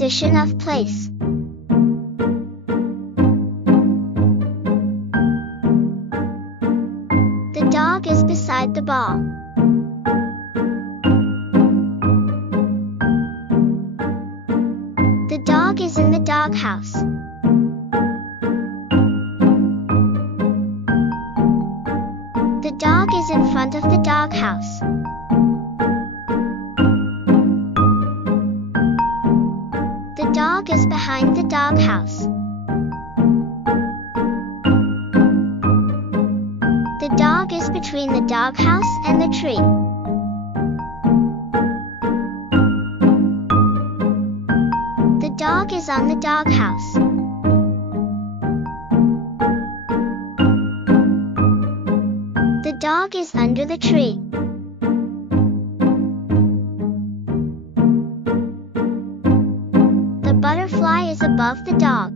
Preposition of place. The dog is beside the ball. The dog is in the doghouse. The dog is in front of the doghouse. The dog is behind the doghouse. The dog is between the doghouse and the tree. The dog is on the doghouse. The dog is under the tree. The butterfly is above the dog.